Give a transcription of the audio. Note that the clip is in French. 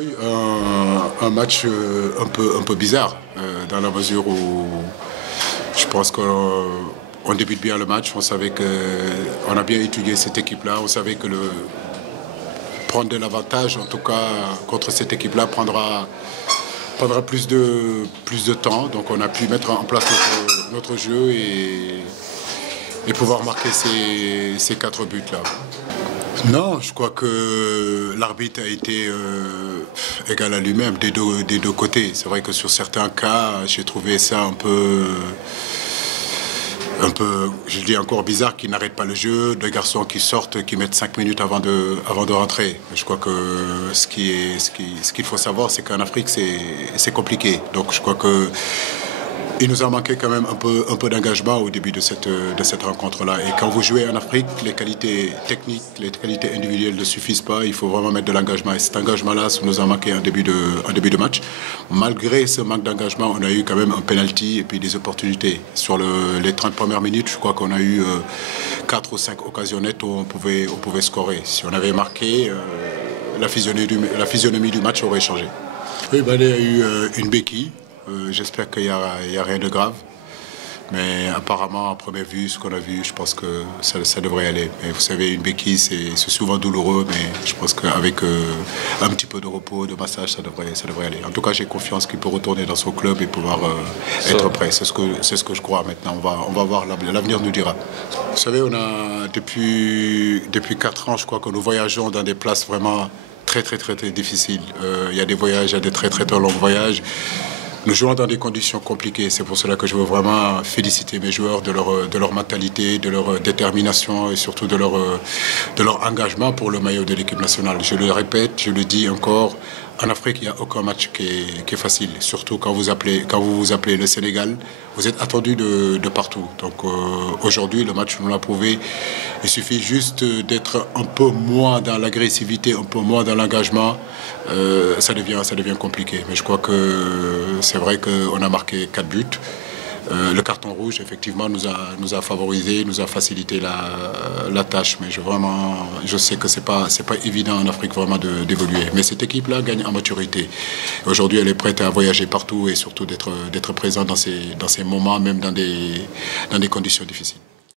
Oui, un match un peu bizarre, dans la mesure où je pense qu'on débute bien le match. On savait qu'on a bien étudié cette équipe-là. On savait que prendre de l'avantage, en tout cas contre cette équipe-là, prendra plus de temps. Donc on a pu mettre en place notre jeu et pouvoir marquer ces 4 buts-là. Non, je crois que l'arbitre a été égal à lui-même des deux côtés. C'est vrai que sur certains cas, j'ai trouvé ça je dis encore bizarre, qu'ils n'arrêtent pas le jeu, deux garçons qui sortent, qui mettent 5 minutes avant de rentrer. Je crois que ce qu'il faut savoir, c'est qu'en Afrique, c'est compliqué. Donc je crois que il nous a manqué quand même un peu d'engagement au début de cette rencontre-là. Et quand vous jouez en Afrique, les qualités techniques, les qualités individuelles ne suffisent pas. Il faut vraiment mettre de l'engagement. Et cet engagement-là, ça nous a manqué en début de match. Malgré ce manque d'engagement, on a eu quand même un penalty et puis des opportunités. Sur les 30 premières minutes, je crois qu'on a eu 4 ou 5 occasions nettes où on pouvait scorer. Si on avait marqué, la physionomie du match aurait changé. Oui, il y a eu une béquille. J'espère qu'il n'y a rien de grave. Mais apparemment, à première vue, ce qu'on a vu, je pense que ça devrait aller. Mais vous savez, une béquille, c'est souvent douloureux, mais je pense qu'avec un petit peu de repos, de massage, ça devrait aller. En tout cas, j'ai confiance qu'il peut retourner dans son club et pouvoir être prêt. C'est ce que je crois maintenant. On va voir, l'avenir nous dira. Vous savez, on a depuis 4 ans, je crois que nous voyageons dans des places vraiment très difficiles. Il y a des voyages, il y a des très longs voyages. Nous jouons dans des conditions compliquées. C'est pour cela que je veux vraiment féliciter mes joueurs de leur mentalité, de leur détermination et surtout de leur engagement pour le maillot de l'équipe nationale. Je le répète, je le dis encore, en Afrique, il n'y a aucun match qui est facile. Surtout quand vous vous appelez le Sénégal, vous êtes attendu de partout. Donc aujourd'hui, le match nous l'a prouvé. Il suffit juste d'être un peu moins dans l'agressivité, un peu moins dans l'engagement. Ça devient compliqué. Mais je crois que c'est vrai qu'on a marqué 4 buts. Le carton rouge, effectivement, nous a favorisé, nous a facilité la tâche. Mais je sais que c'est pas évident en Afrique vraiment d'évoluer. Mais cette équipe-là gagne en maturité. Aujourd'hui, elle est prête à voyager partout et surtout d'être présente dans ces moments, même dans des conditions difficiles.